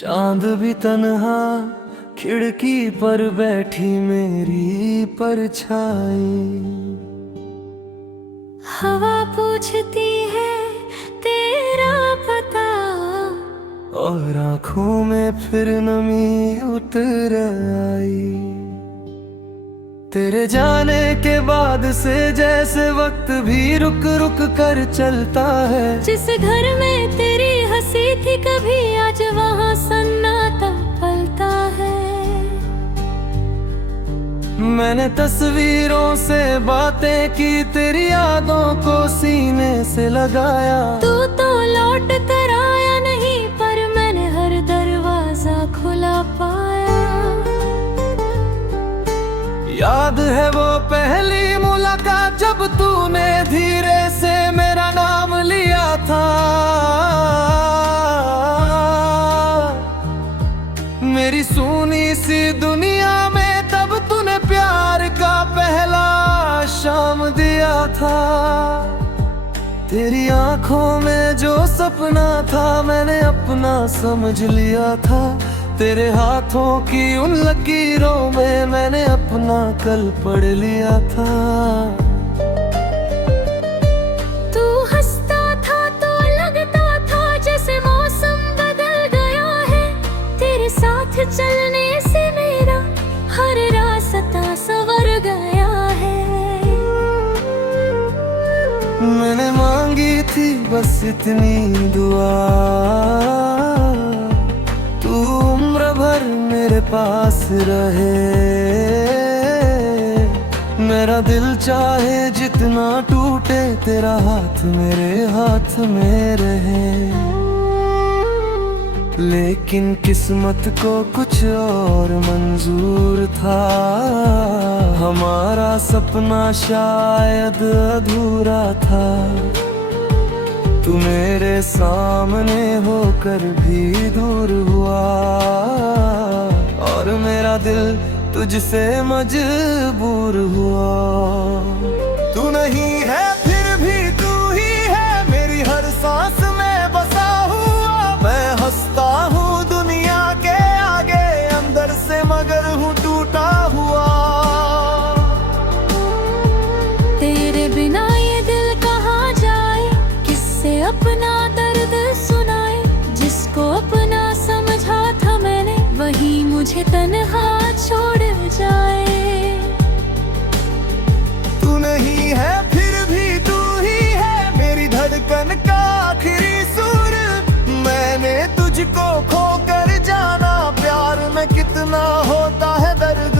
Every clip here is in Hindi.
चांद भी तन्हा खिड़की पर बैठी मेरी परछाई। हवा पूछती है तेरा पता, और आँखों में फिर नमी उतर आई। तेरे जाने के बाद से जैसे वक्त भी रुक रुक कर चलता है। जिस घर में तेरी हंसी थी कभी आज वहाँ सन्नाटा पलता है। मैंने तस्वीरों से बातें की, तेरी यादों को सीने से लगाया। तू तो लौट कर आया नहीं, पर मैंने हर दरवाजा खुला पाया। याद है वो पहली मुलाकात जब तूने धीरे से मेरा नाम लिया था। मेरी सूनी सी दुनिया में तब तूने प्यार का पहला शाम दिया था। तेरी आंखों में जो सपना था मैंने अपना समझ लिया था। तेरे हाथों की उन लकीरों में मैंने अपना कल पढ़ लिया था। तू हंसता था तो लगता था जैसे मौसम बदल गया है। तेरे साथ चलने से मेरा हर रास्ता संवर गया है। मैंने मांगी थी बस इतनी दुआ, तू उम्र भर मेरे पास रहे। मेरा दिल चाहे जितना टूटे तेरा हाथ मेरे हाथ में रहे। लेकिन किस्मत को कुछ और मंजूर था। हमारा सपना शायद अधूरा था। तू मेरे सामने होकर भी दूर हुआ, और मेरा दिल तुझसे मजबूर हुआ। तू नहीं है फिर भी तू ही है मेरी हर सांस में बसा हुआ। मैं हंसता हूँ दुनिया के आगे अंदर से मगर हूँ टूटा हुआ। तेरे बिना ये दिल कहाँ जाए, किससे अपना दर्द सुनाए। जिसको अपना समझा था मैंने वही मुझे तन्हा छोड़ जाए। तू नहीं है फिर भी तू ही है मेरी धड़कन का आखिरी सुर। मैंने तुझको खोकर जाना, प्यार में कितना होता है दर्द।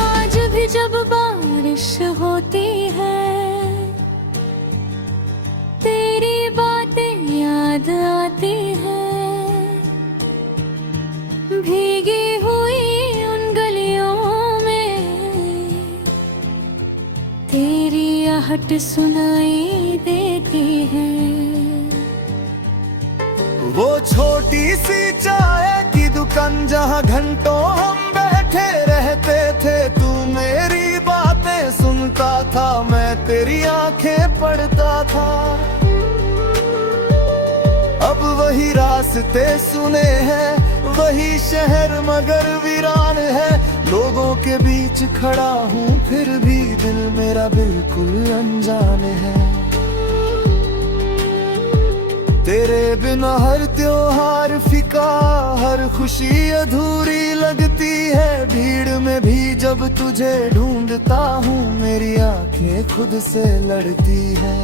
आज भी जब बारिश होती है तेरी बातें याद आती है। भीगी हुई उन गलियों में तेरी आहट सुनाई देती है। वो छोटी सी चाय की दुकान जहाँ घंटों हम बैठे रहते थे। तू मेरी बातें सुनता था, मैं तेरी आंखें पढ़ता था। अब वही रास्ते सुने हैं, वही शहर मगर वीरान है। लोगों के बीच खड़ा हूँ फिर भी दिल मेरा बिल्कुल अनजान है। तेरे बिना हर त्योहार फीका, हर खुशी अधूरी लगती है। भीड़ में भी जब तुझे ढूंढता हूँ मेरी आंखें खुद से लड़ती है।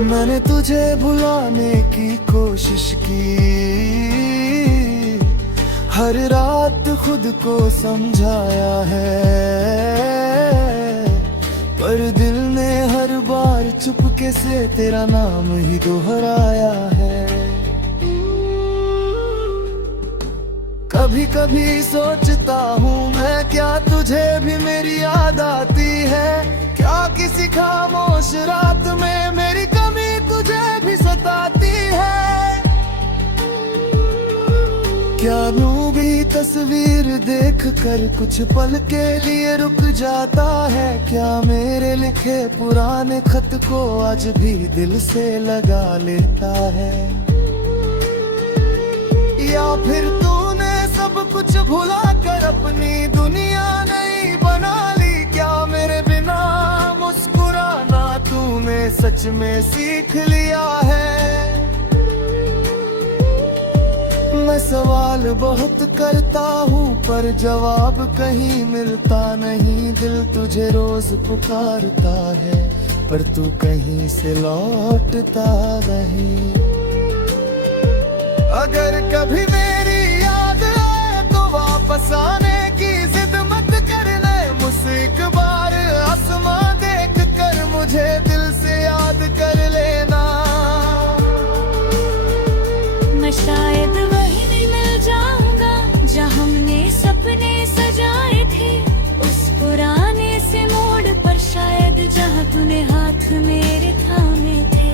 मैंने तुझे भुलाने की कोशिश की, हर रात खुद को समझाया है। पर दिल ने हर बार चुपके से तेरा नाम ही दोहराया है। कभी कभी सोचता हूँ मैं क्या तुझे भी मेरी याद आती है। क्या किसी खामोश रात में मेरी कमी तुझे भी सताती है। क्या यूं भी तस्वीर देख कर कुछ पल के लिए रुक जाता है क्या? मेरे लिखे पुराने खत को आज भी दिल से लगा लेता है, या फिर तूने सब कुछ भुला कर अपनी दुनिया नहीं बना ली क्या? मेरे बिना मुस्कुराना तूने सच में सीख लिया है। मैं सवाल बहुत करता हूँ पर जवाब कहीं मिलता नहीं। दिल तुझे रोज पुकारता है पर तू कहीं से लौटता नहीं। अगर कभी मेरी याद आए तो वापस आने की जिद मत करना। मुझसे एक बार आसमां देख कर मुझे दिल से याद कर लेना। मैं शायद वहीं नहीं मिल जाऊंगा जहाँ हमने सपने सजाए थे, उस पुराने से मोड़ पर शायद जहाँ तूने हाथ मेरे थामे थे।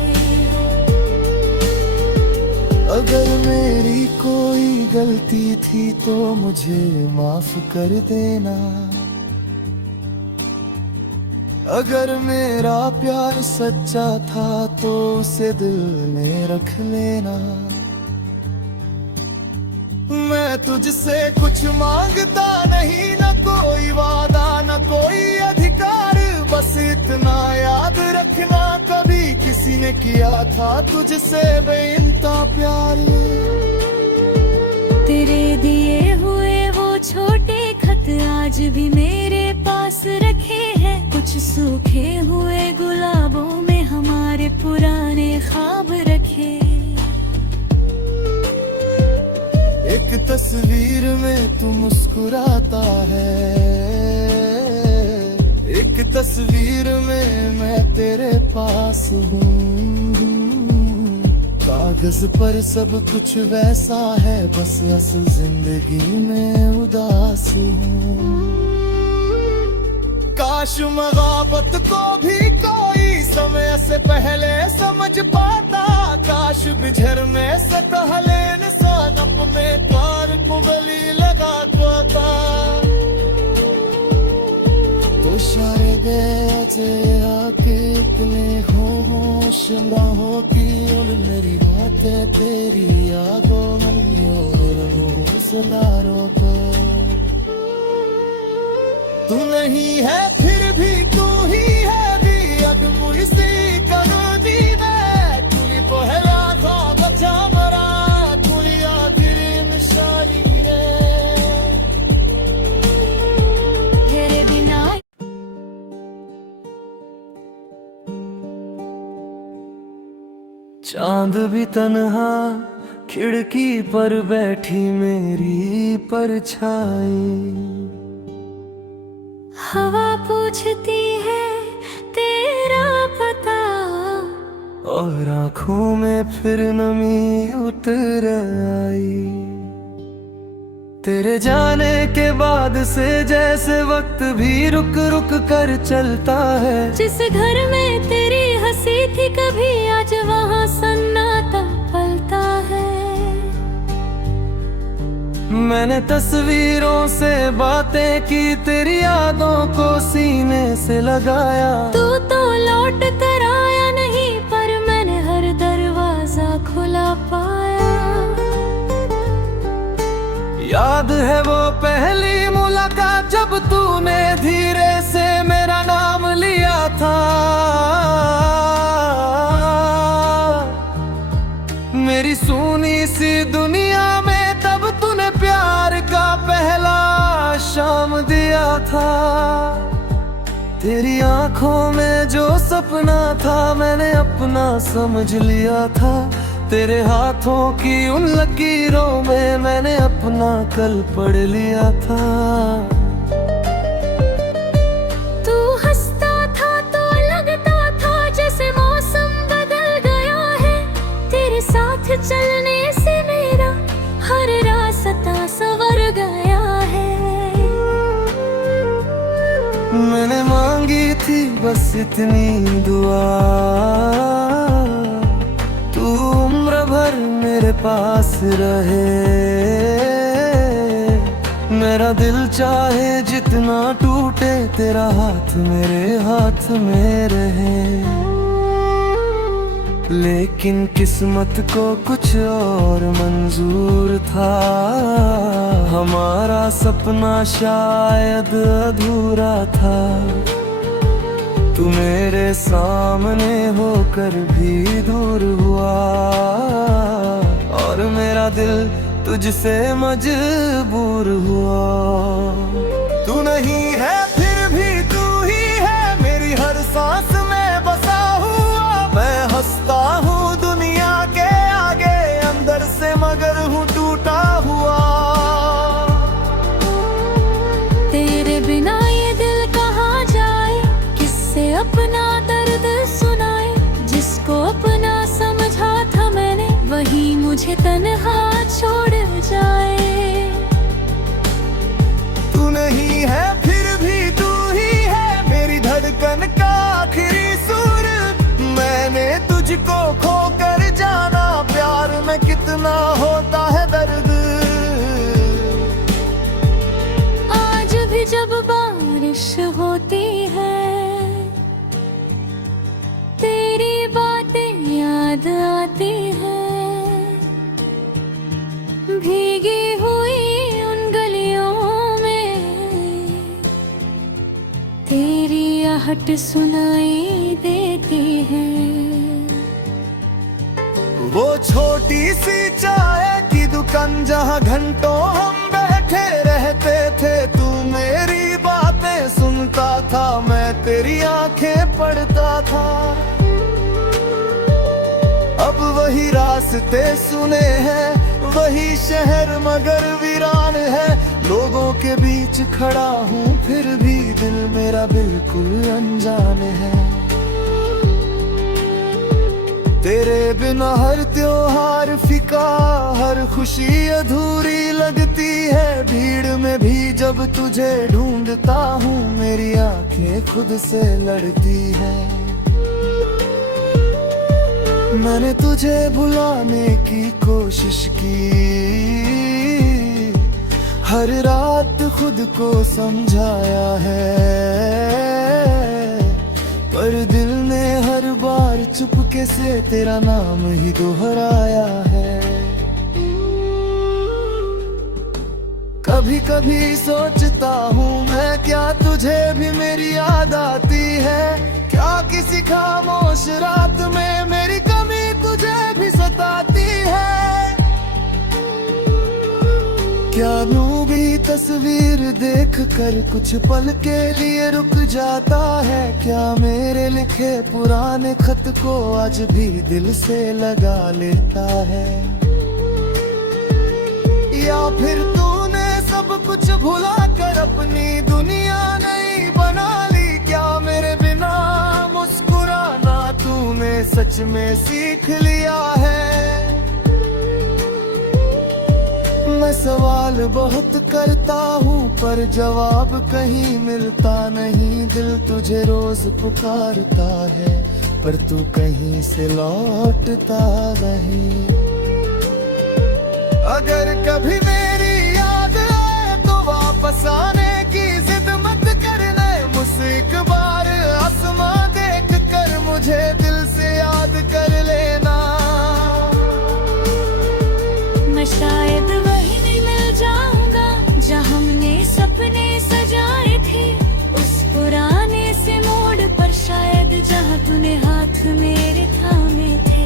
अगर मेरी कोई गलती थी तो मुझे माफ कर देना। अगर मेरा प्यार सच्चा था तो उसे दिल में रख लेना। मैं तुझसे कुछ मांगता नहीं, न कोई वादा न कोई अधिकार, बस इतना याद रखना कभी किसी ने किया था तुझसे बेइंता प्यार। तेरे दिए हुए वो छोटे खत आज भी मेरे पास रखे हैं, कुछ सूखे हुए गुलाबों में हमारे पुराने ख्वाब रखे। एक तस्वीर में तू मुस्कुराता है, एक तस्वीर में मैं तेरे पास हूँ। कागज पर सब कुछ वैसा है, बस असल जिंदगी में उदास हूँ। काश मगाबत को भी कोई समय से पहले समझ पाता, काश बिझर में से पहले निशानप में प्यार को गली लगा पाता। तो शारे गए आके इतने होश ना हो कि मेरी बातें तेरी यादों में सदारों को। तू नहीं है फिर भी तू ही है भी अदमुई सी करो दी मैं। तुली पहला ख्वाब बचा मरा, तुली आखिरी निशानी रे। तेरे बिना चांद भी तन्हा खिड़की पर बैठी मेरी परछाई। हवा पूछती है तेरा पता, और आँखों में फिर नमी उतर आई। तेरे जाने के बाद से जैसे वक्त भी रुक रुक कर चलता है। जिस घर में तेरी हंसी थी कभी आज वहाँ सन्नाटा पलता है। मैंने तस्वीरों से बातें की, तेरी यादों को सीने से लगाया। तू तो लौट कर आया नहीं पर मैंने हर दरवाजा खुला पाया। याद है वो पहली मुलाकात जब तूने धीरे से मेरा नाम लिया था। मेरी सूनी सी दुनिया में तब तूने प्यार का पहला शाम दिया था। तेरी आंखों में जो सपना था मैंने अपना समझ लिया था। तेरे हाथों की उन लकीरों में मैंने अपना कल पढ़ लिया था। तू हंसता था तो लगता था जैसे मौसम बदल गया है। तेरे साथ चलने से मेरा हर रास्ता संवर गया है। मैंने मांगी थी बस इतनी दुआ, तू उम्र भर मेरे पास रहे। मेरा दिल चाहे जितना टूटे, तेरा हाथ मेरे हाथ में रहे। लेकिन किस्मत को कुछ और मंजूर था, हमारा सपना शायद अधूरा था। तू मेरे सामने होकर भी दूर हुआ, और मेरा दिल तुझसे मजबूर हुआ। तू नहीं है फिर भी तू ही है, मेरी हर सांस में बसा हुआ। मैं हंसता हूँ दुनिया के आगे, अंदर से मगर हूँ टूटा हुआ। तेरे बिना ये दिल कहाँ जाए, किससे अपना दर्द सुनाए। जिसको अपना समझा था मैंने, वही मुझे तन्हा छोड़ जाए। तू नहीं है फिर भी तू ही है, मेरी धड़कन का आखिरी सुर। मैंने तुझको खोकर जाना, प्यार में कितना होता है दर्द। आज भी जब बारिश होती है, तेरी बातें याद आती है। भीगी हुई उन गलियों में तेरी आहट सुनाई देती है। वो छोटी सी चाय की दुकान जहाँ घंटों हम बैठे रहते थे। तू मेरी बातें सुनता था, मैं तेरी आंखें पढ़ता था। अब वही रास्ते सुने हैं, वही शहर मगर वीरान है। लोगों के बीच खड़ा हूँ फिर भी दिल मेरा बिल्कुल अनजान है। तेरे बिना हर त्योहार फीका, हर खुशी अधूरी लगती है। भीड़ में भी जब तुझे ढूंढता हूँ, मेरी आंखें खुद से लड़ती है। मैंने तुझे भुलाने की कोशिश की, हर रात खुद को समझाया है। पर दिल ने हर बार चुपके से तेरा नाम ही दोहराया है। कभी कभी सोचता हूँ मैं, क्या तुझे भी मेरी याद आती है। क्या किसी खामोश रात में मेरी कमी तुझे भी सताती है। क्या यूं भी तस्वीर देख कर कुछ पल के लिए रुक जाता है। क्या मेरे लिखे पुराने खत को आज भी दिल से लगा लेता है। या फिर तूने सब कुछ भुला कर अपनी दुनिया नहीं बना ली। क्या मेरे बिना मुस्कुराना तूने सच में सीख लिया है। मैं सवाल बहुत करता हूँ पर जवाब कहीं मिलता नहीं। दिल तुझे रोज पुकारता है पर तू कहीं से लौटता नहीं। अगर कभी मेरी याद आए तो वापस आने की जिद मत करना। मुझसे एक बार आसमां देख कर मुझे दिल से याद कर लेना। मैं शायद वहीं नहीं मिल जाऊंगा जहाँ हमने सपने सजाए थे। उस पुराने से मोड़ पर शायद जहाँ तूने हाथ मेरे थामे थे।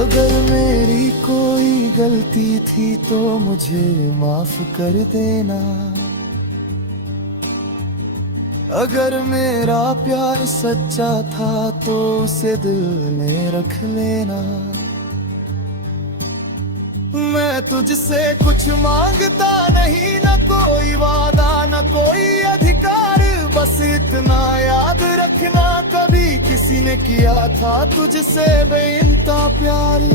अगर मेरी कोई गलती थी तो मुझे माफ कर देना। अगर मेरा प्यार सच्चा था तो उसे दिल में रख लेना। मैं तुझसे कुछ मांगता नहीं, न कोई वादा न कोई अधिकार। बस इतना याद रखना कभी किसी ने किया था तुझसे बेइंता प्यार।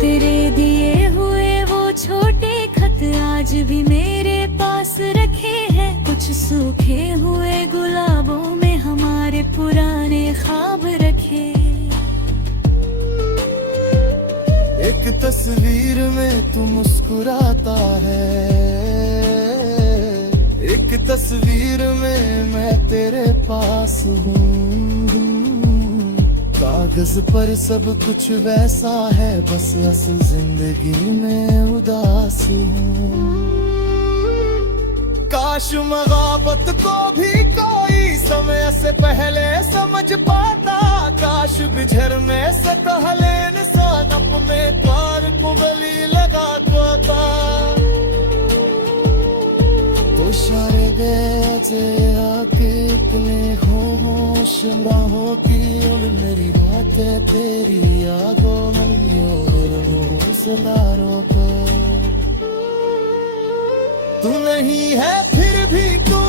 तेरे दिए हुए वो छोटे खत आज भी मेरे पास रखे हैं। कुछ सूखे हुए गुलाबों में हमारे पुराने ख्वाब रखे। एक एक तस्वीर में तू मुस्कुराता है, एक तस्वीर में मैं तेरे पास हूँ। कागज पर सब कुछ वैसा है, बस असल जिंदगी में उदास हूँ। काश मगाबत को भी कोई समय से पहले समझ पाता, काश बिछड़ में से कहले इंसान अपने कार को गली लगा पाता। तो शारे गए आके इतने खामोश ना हो कि अब मेरी बातें तेरी यादों में सितारों को। तू नहीं है फिर भी तू